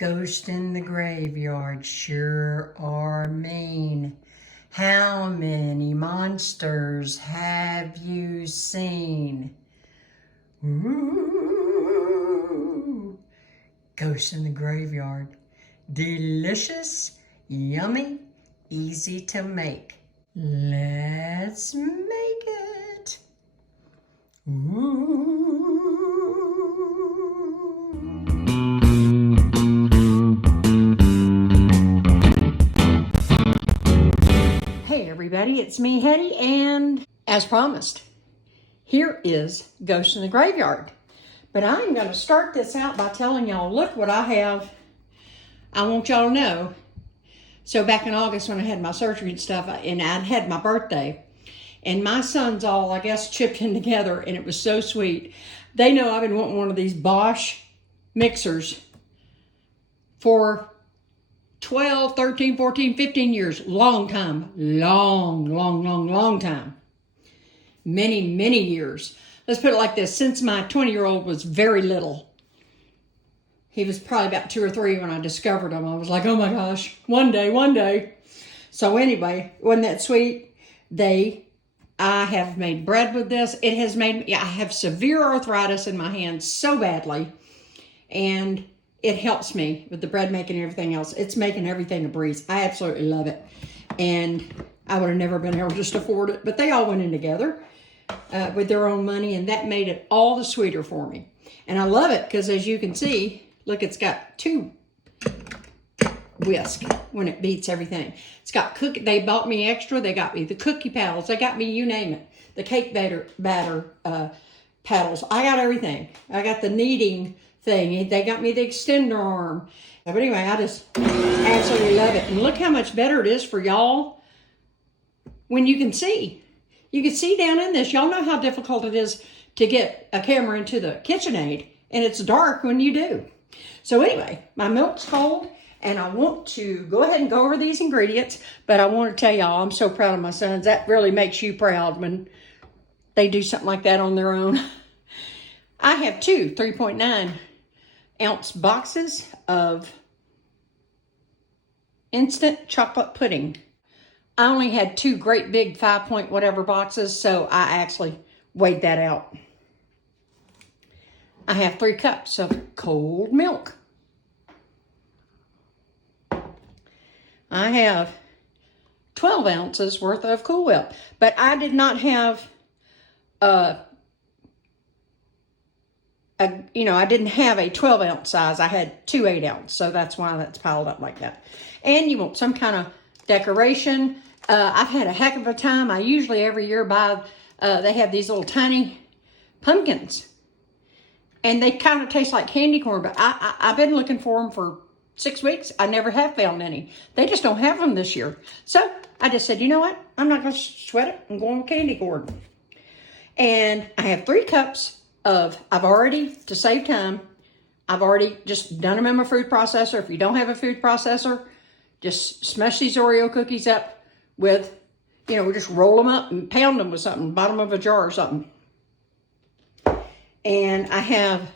Ghosts in the graveyard sure are mean. How many monsters have you seen? Ooh, ghosts in the graveyard. Delicious, yummy, easy to make. Let's make it. Ooh. Hey everybody, it's me, Hetty, and as promised, here is Ghost in the Graveyard. But I'm going to start this out by telling y'all, look what I have. I want y'all to know. So back in August when I had my surgery and stuff, and I'd had my birthday, and my sons all, I guess, chipped in together, and it was so sweet. They know I've been wanting one of these Bosch mixers for 12, 13, 14, 15 years. Long time. Long time. Many years. Let's put it like this. Since my 20-year-old was very little. He was probably about 2 or 3 when I discovered him. I was like, oh my gosh, one day. So anyway, wasn't that sweet? I have made bread with this. It has made me, I have severe arthritis in my hands so badly. And it helps me with the bread making and everything else. It's making everything a breeze. I absolutely love it. And I would have never been able to just afford it. But they all went in together with their own money. And that made it all the sweeter for me. And I love it because as you can see, look, it's got 2 whisk when it beats everything. It's got cookie. They bought me extra. They got me the cookie paddles. They got me, you name it. The cake batter paddles. I got everything. I got the kneading thing. They got me the extender arm. But anyway, I just absolutely love it. And look how much better it is for y'all when you can see. You can see down in this. Y'all know how difficult it is to get a camera into the KitchenAid. And it's dark when you do. So anyway, my milk's cold. And I want to go ahead and go over these ingredients. But I want to tell y'all, I'm so proud of my sons. That really makes you proud when they do something like that on their own. I have 2 3.9 ounce boxes of instant chocolate pudding. I only had 2 great big 5 point whatever boxes, so I actually weighed that out. I have 3 cups of cold milk. I have 12 ounces worth of Cool Whip, but I did not have I didn't have a 12 ounce size. I had 2 8 ounce. So that's why that's piled up like that. And you want some kind of decoration. I've had a heck of a time. I usually every year buy, they have these little tiny pumpkins. And they kind of taste like candy corn, but I've been looking for them for 6 weeks. I never have found any. They just don't have them this year. So I just said, you know what? I'm not going to sweat it. I'm going with candy corn. And I have 3 cups of, to save time, I've already just done them in my food processor. If you don't have a food processor, just smash these Oreo cookies up with, we just roll them up and pound them with something, bottom of a jar or something. And I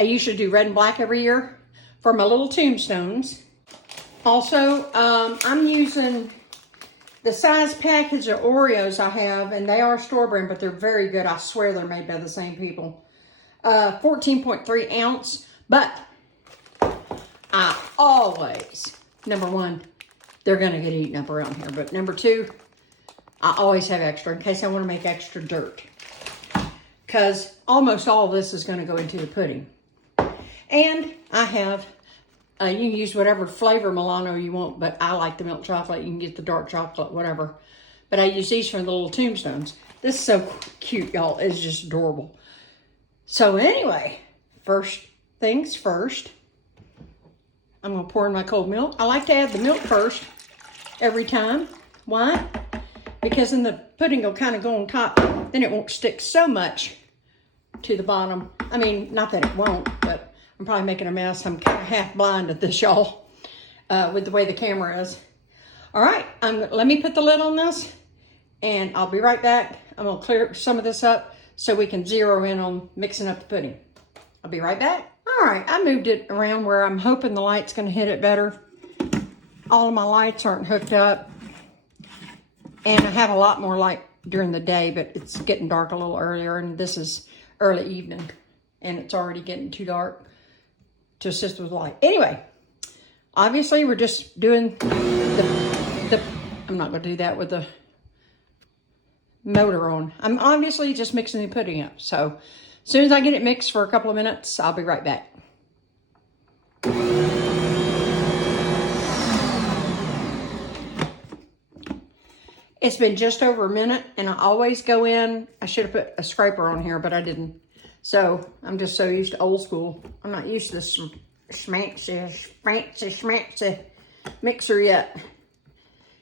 usually do red and black every year for my little tombstones. Also, I'm using the size package of Oreos I have, and they are store brand, but they're very good. I swear they're made by the same people. 14.3 ounce, but I always, number 1, they're gonna get eaten up around here, but number 2, I always have extra in case I wanna make extra dirt. Because almost all of this is gonna go into the pudding. And I have, you can use whatever flavor Milano you want, but I like the milk chocolate. You can get the dark chocolate, whatever. But I use these for the little tombstones. This is so cute, y'all. It's just adorable. So anyway, first things first, I'm going to pour in my cold milk. I like to add the milk first every time. Why? Because then the pudding will kind of go on top. Then it won't stick so much to the bottom. I mean, not that it won't, but I'm probably making a mess. I'm kind of half blind at this, y'all, with the way the camera is. All right, let me put the lid on this, and I'll be right back. I'm going to clear some of this up so we can zero in on mixing up the pudding. I'll be right back. All All right, I moved it around where I'm hoping the light's going to hit it better. All of my lights aren't hooked up. And I have a lot more light during the day, but it's getting dark a little earlier, and this is early evening, and it's already getting too dark to assist with light. Anyway, obviously we're just doing I'm not going to do that with the motor on. I'm obviously just mixing the pudding up. So as soon as I get it mixed for a couple of minutes, I'll be right back. It's been just over a minute, and I always go in. I should have put a scraper on here, but I didn't. So I'm just so used to old school. I'm not used to this schmancy mixer yet.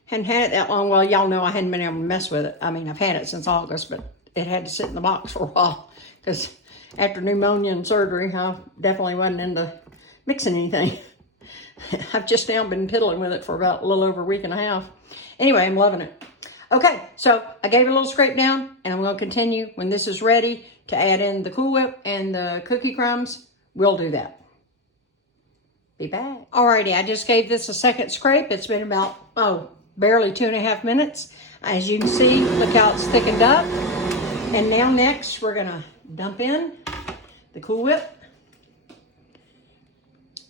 Hadn't had it that long. Well, y'all know I hadn't been able to mess with it. I mean, I've had it since August, but it had to sit in the box for a while because after pneumonia and surgery, I definitely wasn't into mixing anything. I've just now been piddling with it for about a little over a week and a half. Anyway, I'm loving it. Okay, so I gave it a little scrape down, and I'm going to continue when this is ready to add in the Cool Whip and the cookie crumbs. We'll do that. Be back. Alrighty, I just gave this a second scrape. It's been about, barely 2.5 minutes. As you can see, look how it's thickened up. And now next, we're going to dump in the Cool Whip.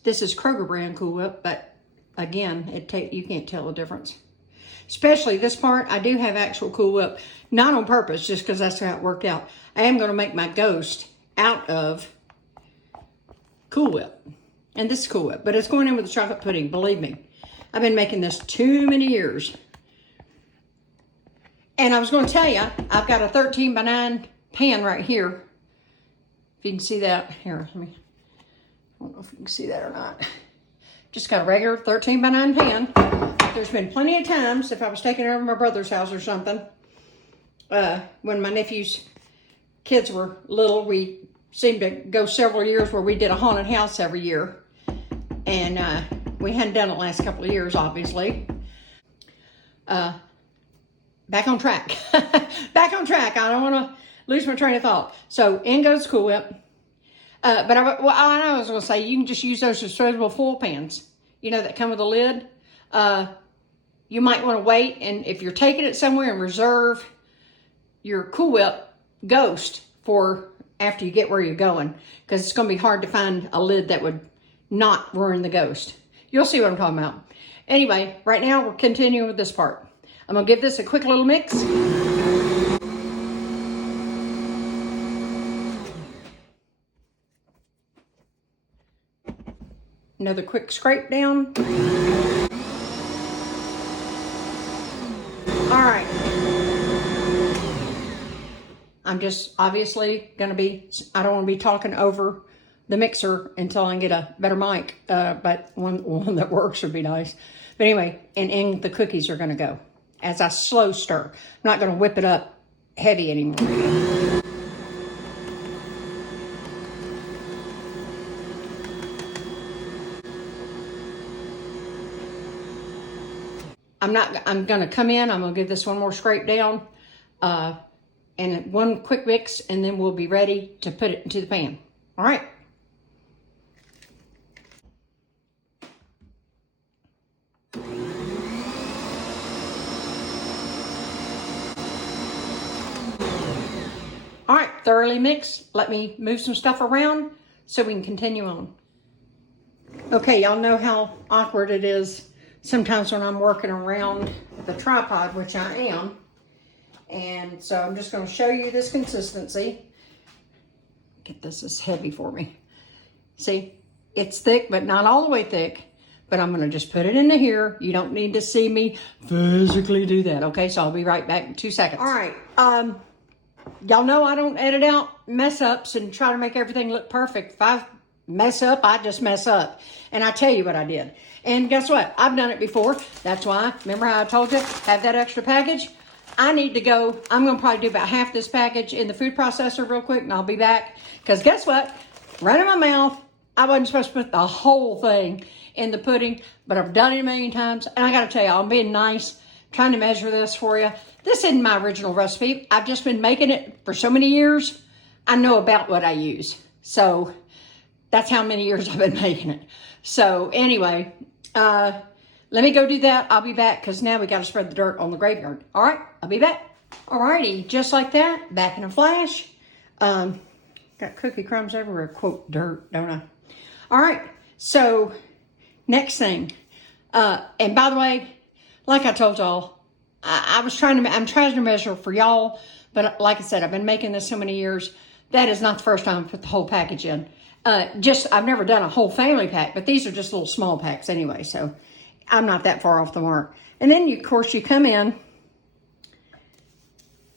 This is Kroger brand Cool Whip, but again, you can't tell the difference. Especially this part, I do have actual Cool Whip. Not on purpose, just because that's how it worked out. I am going to make my ghost out of Cool Whip. And this is Cool Whip, but it's going in with the chocolate pudding, believe me. I've been making this too many years. And I was going to tell you, I've got a 13 by 9 pan right here. If you can see that. Here, I don't know if you can see that or not. Just got a regular 13 by 9 pan. There's been plenty of times, if I was taking it over to my brother's house or something, when my nephew's kids were little, we seemed to go several years where we did a haunted house every year. And we hadn't done it the last couple of years, obviously. Back on track. Back on track. I don't want to lose my train of thought. So in goes Cool Whip. But I was going to say, you can just use those disposable foil pans, you know, that come with a lid. You might want to wait, and if you're taking it somewhere, and reserve your Cool Whip ghost for after you get where you're going, because it's going to be hard to find a lid that would not ruin the ghost. You'll see what I'm talking about. Anyway, right now we're continuing with this part. I'm going to give this a quick little mix. Another quick scrape down. All right. I'm just obviously going to be, I don't want to be talking over the mixer until I can get a better mic, but one that works would be nice. But anyway, and in the cookies are going to go as I slow stir. I'm not going to whip it up heavy anymore. I'm going to come in, I'm going to give this one more scrape down, and one quick mix, and then we'll be ready to put it into the pan. All right. All right, thoroughly mixed. Let me move some stuff around so we can continue on. Okay, y'all know how awkward it is sometimes when I'm working around the tripod, which I am. And so I'm just going to show you this consistency. Get this is heavy for me. See, it's thick, but not all the way thick. But I'm going to just put it into here. You don't need to see me physically do that. Okay, so I'll be right back in 2 seconds. All right. Y'all know I don't edit out mess ups and try to make everything look perfect. If I mess up, I just mess up. And I tell you what I did. And guess what? I've done it before. That's why, remember how I told you, have that extra package? I need to go, I'm going to probably do about half this package in the food processor real quick, and I'll be back. Because guess what? Right in my mouth, I wasn't supposed to put the whole thing in the pudding, but I've done it a million times. And I got to tell you, I'm being nice, trying to measure this for you. This isn't my original recipe. I've just been making it for so many years. I know about what I use. So that's how many years I've been making it. So anyway, let me go do that. I'll be back because now we got to spread the dirt on the graveyard. All right, I'll be back. Alrighty, just like that, back in a flash. Got cookie crumbs everywhere. Quote dirt, don't I? All right, so next thing. And by the way, like I told y'all, I'm trying to measure for y'all, but like I said, I've been making this so many years. That is not the first time I put the whole package in. I've never done a whole family pack, but these are just little small packs anyway, so I'm not that far off the mark. And then, of course, you come in,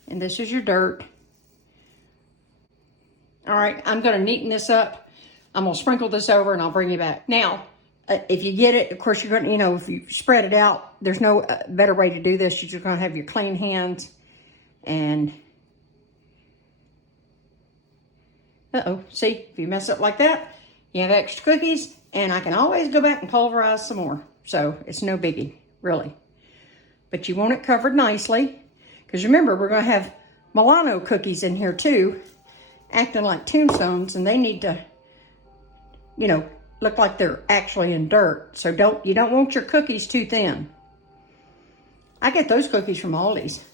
and this is your dirt. All right, I'm going to neaten this up. I'm going to sprinkle this over, and I'll bring you back. Now, if you get it, of course, you're going to, if you spread it out, there's no better way to do this. You're just going to have your clean hands. And, see, if you mess up like that, you have extra cookies, and I can always go back and pulverize some more. So, it's no biggie, really. But you want it covered nicely, because remember, we're going to have Milano cookies in here, too, acting like tombstones, and they need to, look like they're actually in dirt. So you don't want your cookies too thin. I get those cookies from Aldi's.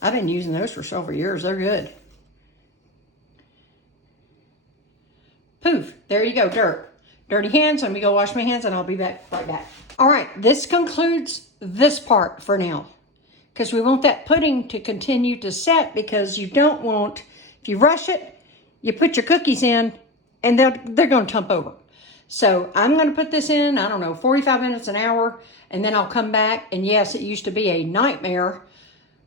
I've been using those for several years. They're good. Poof, there you go, dirt. Dirty hands. Let me go wash my hands and I'll be right back. All right, this concludes this part for now. Because we want that pudding to continue to set, because you don't want, if you rush it, you put your cookies in and they're going to tump over. So I'm going to put this in, I don't know, 45 minutes, an hour, and then I'll come back. And yes, it used to be a nightmare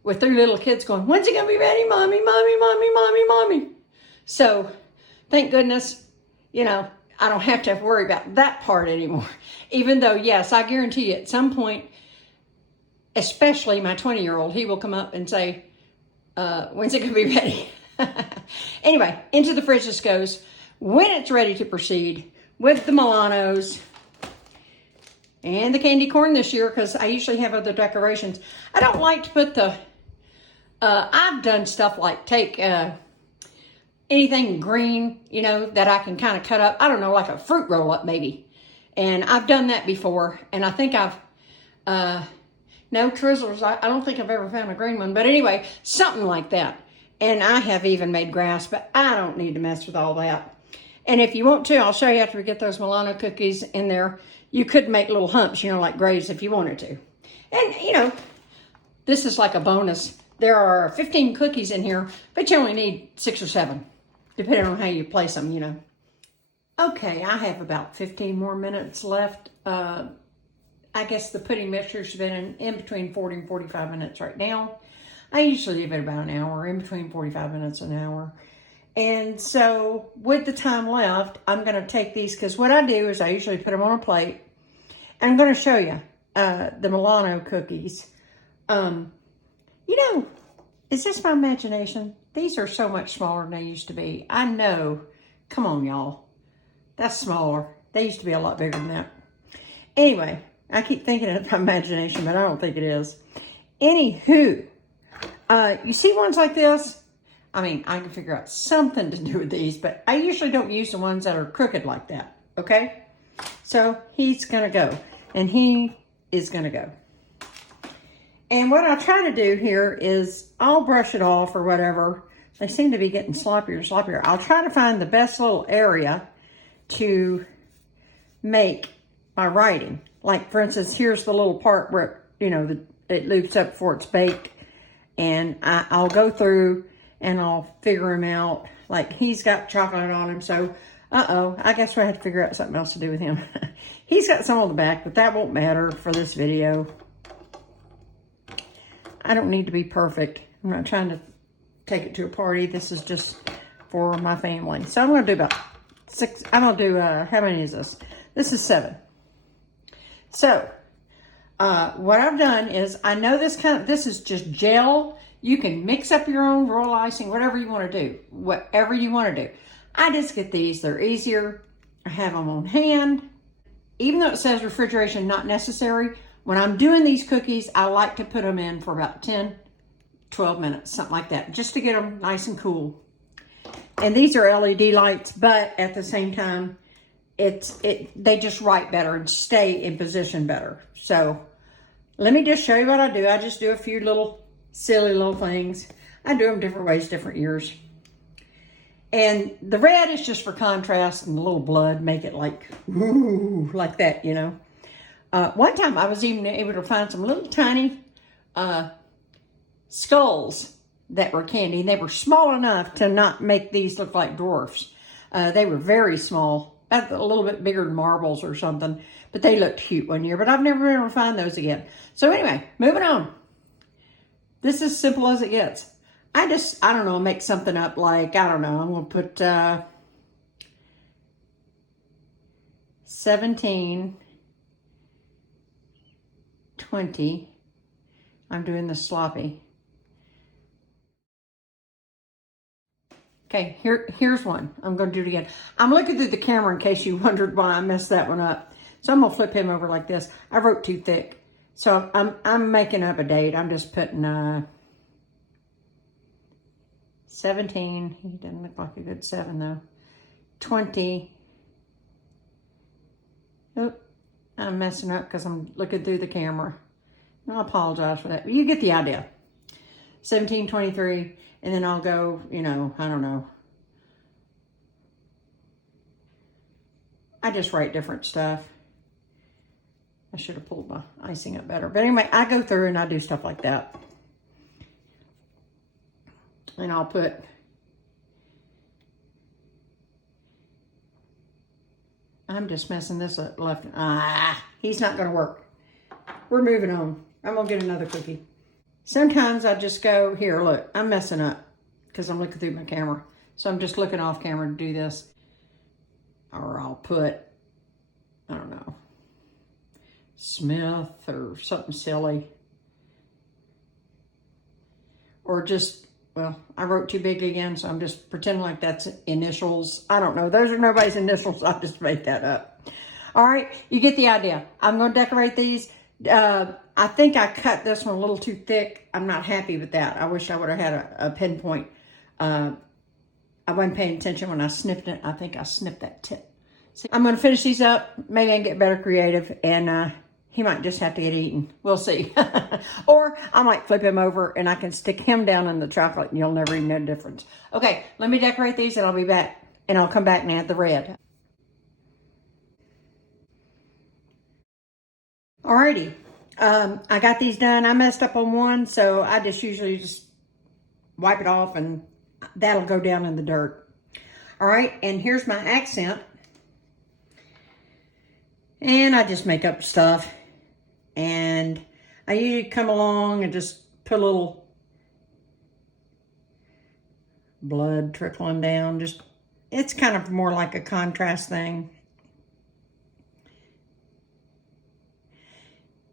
with 3 little kids going, when's it going to be ready? Mommy, mommy, mommy, mommy, mommy. So thank goodness, I don't have to worry about that part anymore. Even though, yes, I guarantee you at some point, especially my 20-year-old, he will come up and say, when's it going to be ready? Anyway, into the fridge this goes. When it's ready to proceed with the Milanos and the candy corn this year, because I usually have other decorations. I don't like to put I've done stuff like take anything green, that I can kind of cut up. I don't know, like a fruit roll up maybe. And I've done that before. And I think I've, no Twizzlers. I don't think I've ever found a green one. But anyway, something like that. And I have even made grass, but I don't need to mess with all that. And if you want to, I'll show you after we get those Milano cookies in there. You could make little humps, like graves if you wanted to. And, this is like a bonus. There are 15 cookies in here, but you only need 6 or 7, depending on how you place them, Okay, I have about 15 more minutes left. I guess the pudding mixture's been in between 40 and 45 minutes right now. I usually leave it about an hour, in between 45 minutes and an hour. And so with the time left, I'm going to take these, because what I do is I usually put them on a plate. And I'm going to show you the Milano cookies. Is this my imagination? These are so much smaller than they used to be. I know. Come on, y'all. That's smaller. They used to be a lot bigger than that. Anyway, I keep thinking it's my imagination, but I don't think it is. Anywho, you see ones like this? I mean, I can figure out something to do with these, but I usually don't use the ones that are crooked like that, okay? So he's going to go, and he is going to go. And what I'll try to do here is I'll brush it off or whatever. They seem to be getting sloppier and sloppier. I'll try to find the best little area to make my writing. Like, for instance, here's the little part where, it loops up before it's baked. And I'll go through and I'll figure him out. Like, he's got chocolate on him, so, I guess I have to figure out something else to do with him. He's got some on the back, but that won't matter for this video. I don't need to be perfect. I'm not trying to take it to a party. This is just for my family. So I'm going to do about 6. I'm going to do, how many is this? This is 7. So, what I've done is, I know this is just gel. You can mix up your own royal icing, whatever you want to do. Whatever you want to do. I just get these. They're easier. I have them on hand. Even though it says refrigeration not necessary, when I'm doing these cookies, I like to put them in for about 10, 12 minutes, something like that, just to get them nice and cool. And these are LED lights, but at the same time, they just write better and stay in position better. So let me just show you what I do. I just do a few little silly little things. I do them different ways, different years. And the red is just for contrast, and the little blood make it like, ooh, like that, you know. One time I was even able to find some little tiny skulls that were candy. And they were small enough to not make these look like dwarfs. They were very small, about a little bit bigger than marbles or something. But they looked cute one year. But I've never been able to find those again. So anyway, moving on. This is simple as it gets. I don't know, make something up like, I don't know, I'm going to put 17, 20. I'm doing the sloppy. Okay, here's one. I'm going to do it again. I'm looking through the camera in case you wondered why I messed that one up. So I'm going to flip him over like this. I wrote too thick. So I'm making up a date. I'm just putting 17. He doesn't look like a good 7 though. 20. Oop, I'm messing up because I'm looking through the camera. I apologize for that. But you get the idea. 17, 23. And then I'll go, you know, I don't know. I just write different stuff. I should have pulled my icing up better. But anyway, I go through and I do stuff like that. And I'll put I'm just messing this up left. He's not going to work. We're moving on. I'm going to get another cookie. Sometimes I just go, here, look, I'm messing up because I'm looking through my camera. So I'm just looking off camera to do this. Or I'll put, I don't know, Smith or something silly. Or just, well, I wrote too big again, so I'm just pretending like that's initials. I don't know. Those are nobody's initials. I just made that up. All right, you get the idea. I'm going to decorate these. I think I cut this one a little too thick. I'm not happy with that. I wish I would have had a pinpoint. I wasn't paying attention when I snipped it. I think I snipped that tip. So I'm going to finish these up. Maybe I can get better creative, and he might just have to get eaten. We'll see. Or I might flip him over and I can stick him down in the chocolate and you'll never even know the difference. Okay, let me decorate these and I'll be back. And I'll come back and add the red. Alrighty. I got these done. I messed up on one, so I just usually just wipe it off and that'll go down in the dirt. All right, and here's my accent. And I just make up stuff. And I usually come along and just put a little blood trickling down. Just, it's kind of more like a contrast thing.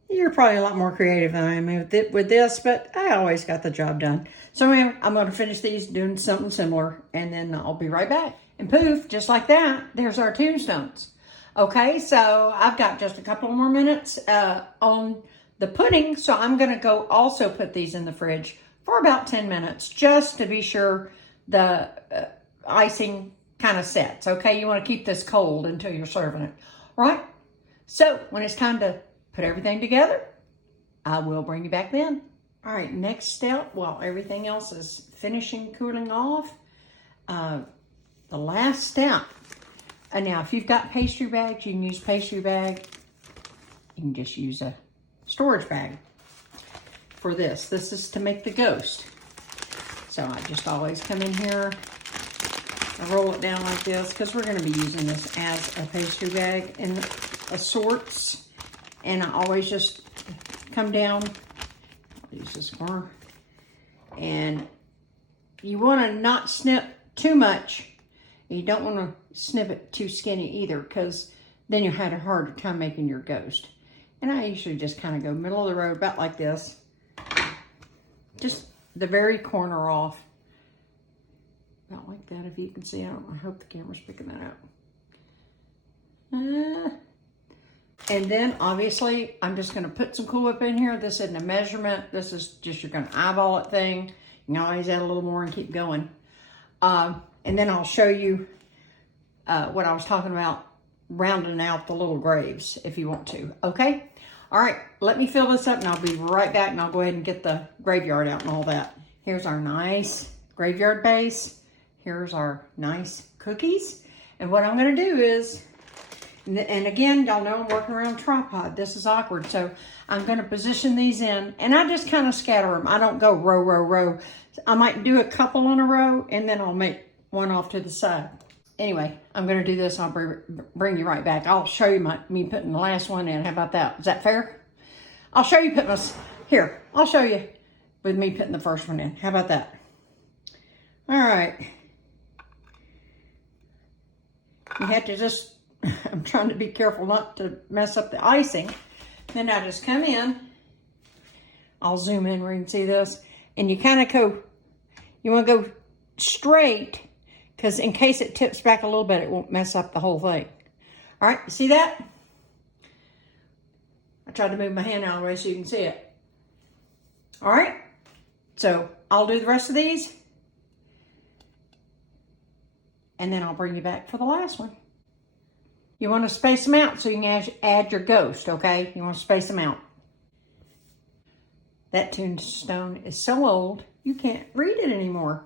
You're probably a lot more creative than I am with this, but I always got the job done. So anyway, I'm going to finish these doing something similar, and then I'll be right back. And poof, just like that, there's our tombstones. Okay, so I've got just a couple more minutes on the pudding, so I'm going to go also put these in the fridge for about 10 minutes, just to be sure the icing kind of sets. Okay, you want to keep this cold until you're serving it. All right, so when it's time to put everything together, I will bring you back then. All right, next step, while everything else is finishing cooling off, the last step. And now, if you've got pastry bags, you can use pastry bag. You can just use a storage bag for this. This is to make the ghost. So I just always come in here, I roll it down like this, because we're going to be using this as a pastry bag in assorts. And I always just come down, I'll use this corner, and you want to not snip too much. You don't want to snip it too skinny either, because then you'll have a harder time making your ghost. And I usually just kind of go middle of the road, about like this. Just the very corner off. About like that, if you can see. I hope the camera's picking that up. And then, obviously, I'm just going to put some Cool Whip in here. This isn't a measurement. This is just, you're going to eyeball it thing. You can always add a little more and keep going. And then I'll show you what I was talking about, rounding out the little graves if you want to, okay? All right, let me fill this up and I'll be right back, and I'll go ahead and get the graveyard out and all that. Here's our nice graveyard base. Here's our nice cookies. And what I'm gonna do is, and again, y'all know I'm working around a tripod. This is awkward, so I'm gonna position these in, and I just kind of scatter them. I don't go row, row, row. I might do a couple in a row, and then I'll make one off to the side. Anyway, I'm gonna do this, and I'll bring you right back. I'll show you me putting the last one in. How about that? Is that fair? I'll show you putting here, I'll show you with me putting the first one in. How about that? All right. You have to just, I'm trying to be careful not to mess up the icing. Then I just come in. I'll zoom in where you can see this. And you kind of go, you want to go straight, because in case it tips back a little bit, it won't mess up the whole thing. All right, see that? I tried to move my hand out of the way so you can see it. All right, so I'll do the rest of these, and then I'll bring you back for the last one. You want to space them out so you can add your ghost, okay? You want to space them out. That tombstone is so old, you can't read it anymore.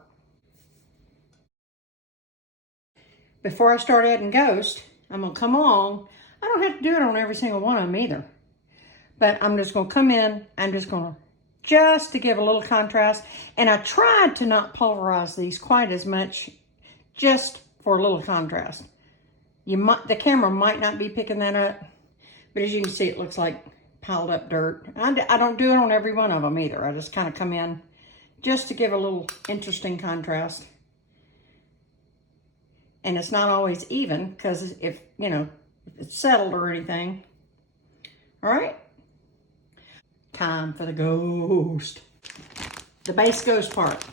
Before I start adding ghost, I'm going to come along. I don't have to do it on every single one of them either. But I'm just going to come in. I'm just going to give a little contrast. And I tried to not pulverize these quite as much, just for a little contrast. The camera might not be picking that up, but as you can see, it looks like piled up dirt. I don't do it on every one of them either. I just kind of come in just to give a little interesting contrast. And it's not always even, because if it's settled or anything. All right. Time for the ghost. The base ghost part.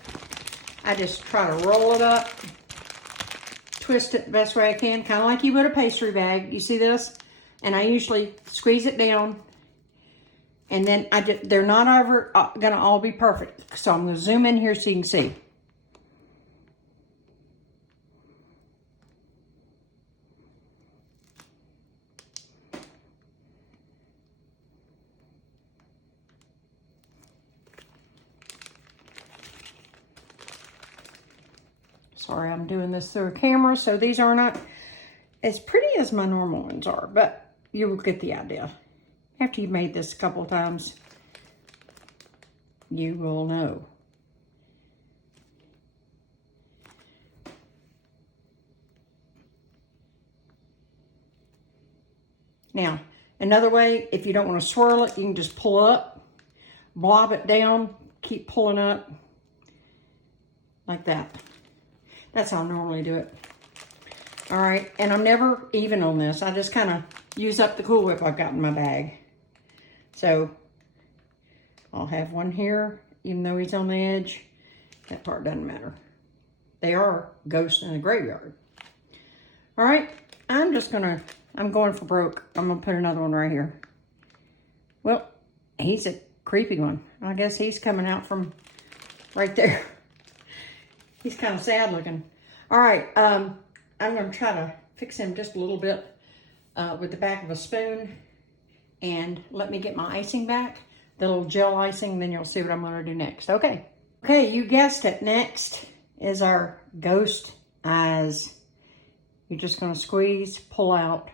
I just try to roll it up, twist it the best way I can, kind of like you would a pastry bag. You see this? And I usually squeeze it down, and then they're not ever gonna all be perfect. So I'm gonna zoom in here so you can see. Sorry, I'm doing this through a camera, so these are not as pretty as my normal ones are, but you will get the idea. After you've made this a couple times, you will know. Now, another way, if you don't want to swirl it, you can just pull up, blob it down, keep pulling up, like that. That's how I normally do it. All right, and I'm never even on this. I just kind of use up the Cool Whip I've got in my bag. So I'll have one here, even though he's on the edge. That part doesn't matter. They are ghosts in a graveyard. All right, I'm going for broke. I'm gonna put another one right here. Well, he's a creepy one. I guess he's coming out from right there. He's kind of sad looking. All right, I'm gonna try to fix him just a little bit with the back of a spoon, and let me get my icing back, the little gel icing, then you'll see what I'm gonna do next, okay? Okay, you guessed it, next is our ghost eyes. You're just gonna squeeze, pull out,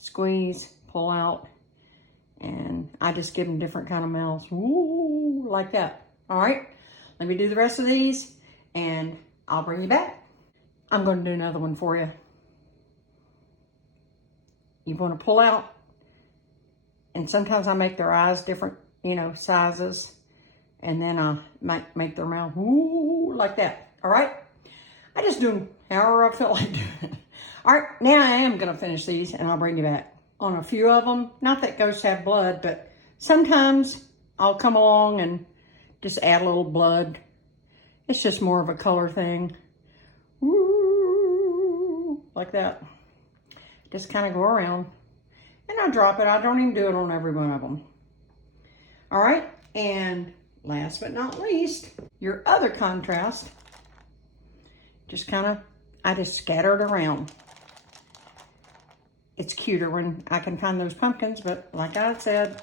squeeze, pull out, and I just give them different kind of mouths, ooh, like that. All right, let me do the rest of these, and I'll bring you back. I'm going to do another one for you. You want to pull out, and sometimes I make their eyes different, sizes, and then I might make their mouth, ooh, like that. All right? I just do them however I feel like doing it. All right, now I am going to finish these, and I'll bring you back. On a few of them, not that ghosts have blood, but sometimes I'll come along and just add a little blood. It's just more of a color thing. Ooh, like that. Just kind of go around. And I drop it. I don't even do it on every one of them. All right. And last but not least, your other contrast. I just scatter it around. it's cuter when I can find those pumpkins, but like I said,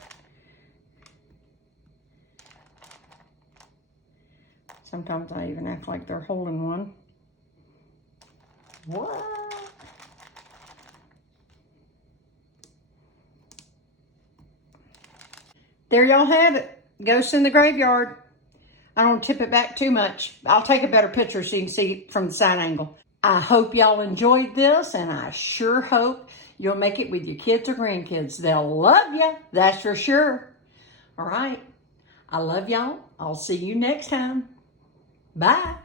sometimes I even act like they're holding one. What? There y'all have it. Ghosts in the graveyard. I don't tip it back too much. I'll take a better picture so you can see it from the side angle. I hope y'all enjoyed this, and I sure hope you'll make it with your kids or grandkids. They'll love you, that's for sure. All right. I love y'all. I'll see you next time. Bye.